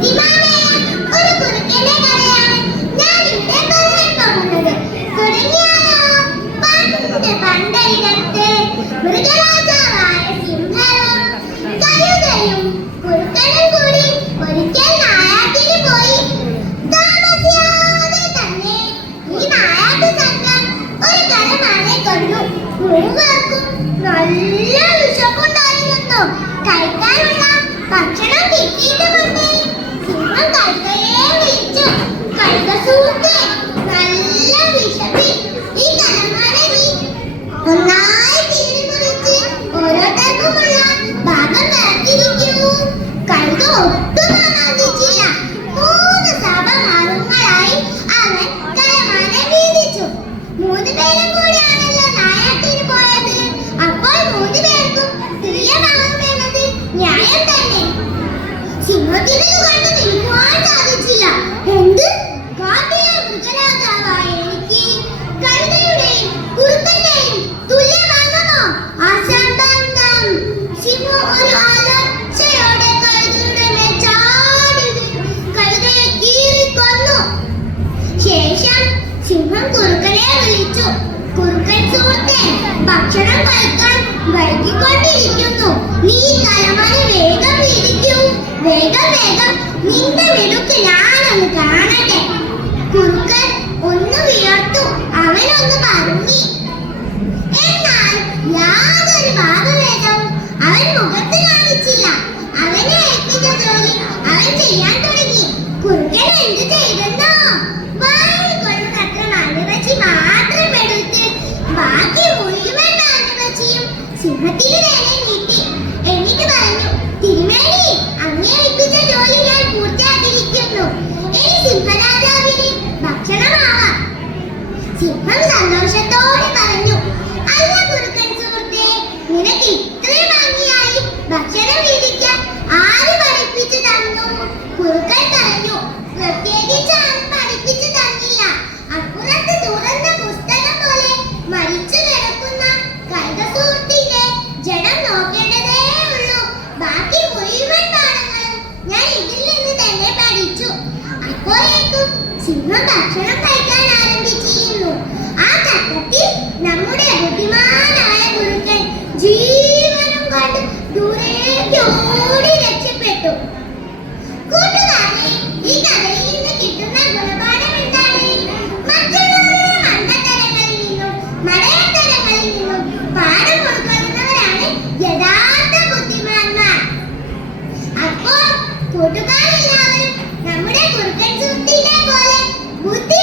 ബുദ്ധിമാനായ ഒരു കുറുക്കന്റെ കഥയാണ് ഞാൻ ഇവിടെ പറയാൻ പോകുന്നത്. തുടങ്ങിയാലോ? പണ്ട് പണ്ടൊരിടത്ത് മൃഗരാജാവായ സിംഹവും കഴുകയും കുറുക്കനും കൂടി ഒരിക്കൽ നായാട്ടിന് പോയി. താമസിയാതെ തന്നെ ഈ നായാട്ട് സംഘം ഒരു കലമാനെ കൊന്നു. മൂവർക്കും നല്ല വിശപ്പുണ്ടായിരുന്നു. കഴിക്കാനുള്ള ഭക്ഷണം കിട്ടിയിട്ടുമുണ്ട്. സിംഹം കഴുകയെ വിളിച്ചു. കഴുക സുഹൃത്തേ, നല്ല വിശപ്പിൽ ഈ കലമാനെ നീ ഒന്നായി കീറി മുറിച്ച് ഓരോരുത്തർക്കുമുള്ള ഭാഗം വേർതിരിക്കൂ. കഴുക ഒട്ടും ആനന്ദിച്ചില്ല. 3 സഭമാറുകളായി അവൻ കലമാനെ വീതിച്ചു. 3 പേരും കൂടിയാണല്ലോ നായാട്ടിന് പോയത്. അപ്പോൾ 3 പേർക്കും തുല്യഭാഗം വേണ്ടത് ന്യായം തന്നെ. സിംഹത്തിന് കണ്ടു നിൽക്കുവാൻ സാധിച്ചില്ല. എന്ത്? കാട്ടിലെ മൃഗരാജാവായ എനിക്ക് കഴുതയുടെയും കുറുക്കന്റെയും തുല്യഭാഗമോ? അസംബന്ധം! സിംഹം ഒരു അലർച്ചയോടെ കഴുതയുടെ മേൽ ചാടി കഴുതയെ കീറിക്കൊന്നു. ശേഷം സിംഹം കുറുക്കനെ വിളിച്ചു. കുറുക്കൻ സുഹൃത്തേ, ഭക്ഷണം കഴിക്കാൻ വൈകിക്കൊണ്ടിരിക്കുന്നു. നീ കലമാനെ വേഗം വീതിക്കൂ. വേഗം വേഗം, നിന്റെ മിടുക്ക് ഞാനൊന്ന് കാണട്ടെ. കുറുക്കൻ ഒന്ന് വിയർത്തു. അവനൊന്ന് പതുങ്ങി. എന്നാൽ യാതൊരു ഭാഗഭേദവും അവൻ മുഖത്ത് കാണിച്ചില്ല. അവനെ ഏൽപ്പിച്ച ജോലി അവൻ ചെയ്യാൻ തുടങ്ങി. കുറുക്കൻ എന്ത് ചെയ്തെന്നോ? വായിൽ കൊള്ളുന്നത്ര മാങ്ങവച്ചി മാത്രം എടുത്ത് ബാക്കി മുഴുവൻ മാങ്ങവച്ചിയും സിംഹത്തിന് നേരെ നീട്ടി. എന്നിട്ട് പറഞ്ഞു, തിരുമേനി, അങ്ങേ ഏൽപ്പിച്ച ജോലി ഞാൻ പൂർത്തിയാക്കിയിരിക്കുന്നു. ഇനി സിംഹരാജാവിന് ഭക്ഷണമാവാം. സിംഹം സന്തോഷത്തോടെ പറഞ്ഞു, അല്ല കുറുക്കൻ സുഹൃത്തേ, നിനക്ക് ഇത്രയും ഭംഗിയായി ഭക്ഷണം വീതിക്കാൻ ആര് പഠിപ്പിച്ചു തന്നു? കുറുക്കൻ പറഞ്ഞു, പ്രത്യേകിച്ച് ആരും പഠിപ്പിച്ചു തന്നില്ല. അപ്പുറത്ത് തുറന്ന പുസ്തകം പോലെ മരിച്ചു കിടക്കുന്ന കഴുത സുഹൃത്തിന്റെ ജഡം നോക്കേണ്ടതേ ഉള്ളൂ. ബാക്കി മുഴുവൻ പാഠങ്ങളും ഞാൻ ഇതിൽ നിന്ന് തന്നെ പഠിച്ചു. അപ്പോഴേക്കും സിംഹം ഭക്ഷണം കഴിക്കാൻ ആരംഭിച്ചിരുന്നു. ആ ഘട്ടത്തിൽ നമ്മുടെ ബുദ്ധിമാനായ കുറുക്കൻ ജീവനും കൊണ്ട് ദൂരേക്ക് ഓടി രക്ഷപ്പെട്ടു. കൂട്ടുകാരെ, ഈ കഥയിൽ നിന്ന് കിട്ടുന്ന ഗുണപാഠം എന്താണ്? മറ്റുള്ളവരുടെ മണ്ടത്തരങ്ങളിൽ നിന്നും മടയത്തരങ്ങളിൽ നിന്നും പാഠം ഉൾക്കൊള്ളുന്നവരാണ് യഥാർത്ഥ ബുദ്ധിമാന്മാർ. അപ്പോൾ കൂട്ടുകാരെല്ലാവരും നമ്മുടെ കുറുക്കൻ സുഹൃത്തിനെ പോലെ ബുദ്ധി